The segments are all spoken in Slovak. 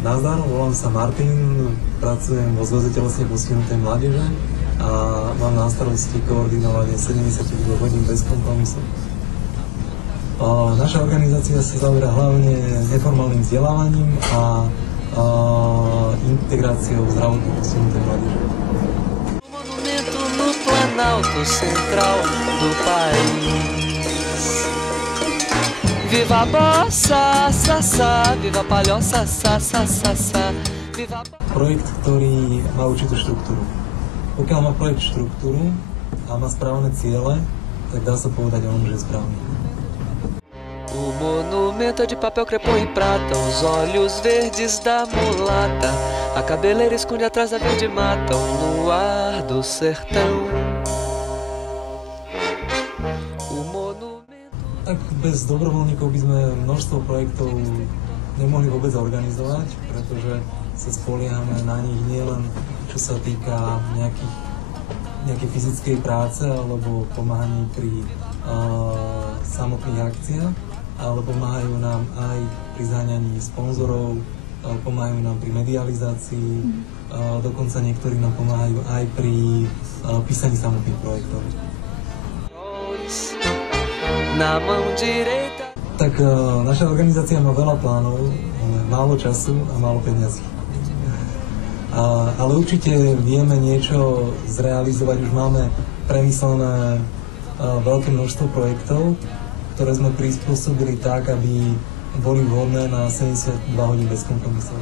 Nazdar, volám sa Martin, pracujem vo Zväze telesne postihnutej mládeže a mám na starosti koordinovanie 72 hodín bez kompromisu. Naša organizácia sa zaoberá hlavne neformálnym vzdelávaním a integráciou zdravotne postihnutej mládeže. Monumento no Planalto Central do país. Viva a bossa, sa, sa, viva a palhoça, sa, sa, sa, sa, viva a... Projekt, ktorý má určitú štruktúru. Pokiaľ má projekt štruktúru a má správne ciele, tak dá sa povedať o ňom, že je správny. O monumento de papel crepom em prata, os olhos verdes da mulata, a cabeleira esconde atrás da verde mata, o luar do sertão. Tak bez dobrovoľníkov by sme množstvo projektov nemohli vôbec organizovať, pretože sa spoliehame na nich nielen čo sa týka nejakej fyzickej práce alebo pomáhaní pri samotných akciách, ale pomáhajú nám aj pri zháňaní sponzorov, pomáhajú nám pri medializácii, dokonca niektorí nám pomáhajú aj pri písaní samotných projektov. Tak naša organizácia má veľa plánov, málo času a málo peniazí. Ale určite vieme niečo zrealizovať, už máme premyslené veľké množstvo projektov, ktoré sme prispôsobili tak, aby boli vhodné na 72 hodín bez kompromisov.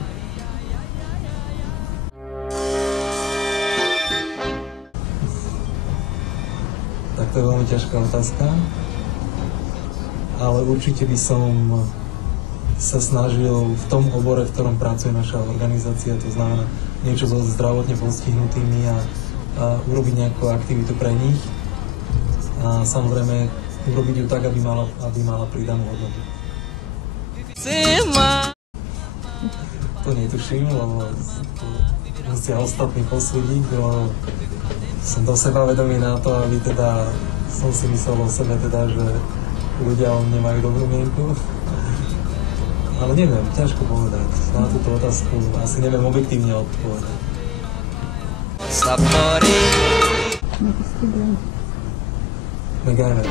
Tak to je veľmi ťažká otázka, ale určite by som sa snažil v tom obore, v ktorom pracuje naša organizácia, to znamená niečo so zdravotne postihnutými a urobiť nejakú aktivitu pre nich a samozrejme urobiť ju tak, aby mala pridanú hodnotu. To netuším, lebo musia ostatní posúdiť, lebo som do seba vedomý na to, aby teda som si myslel o sebe teda, že ľudia o mne majú dobrú mienku. Ale neviem, ťažko povedať. Na túto otázku asi neviem objektívne odpovedať. MacGyver.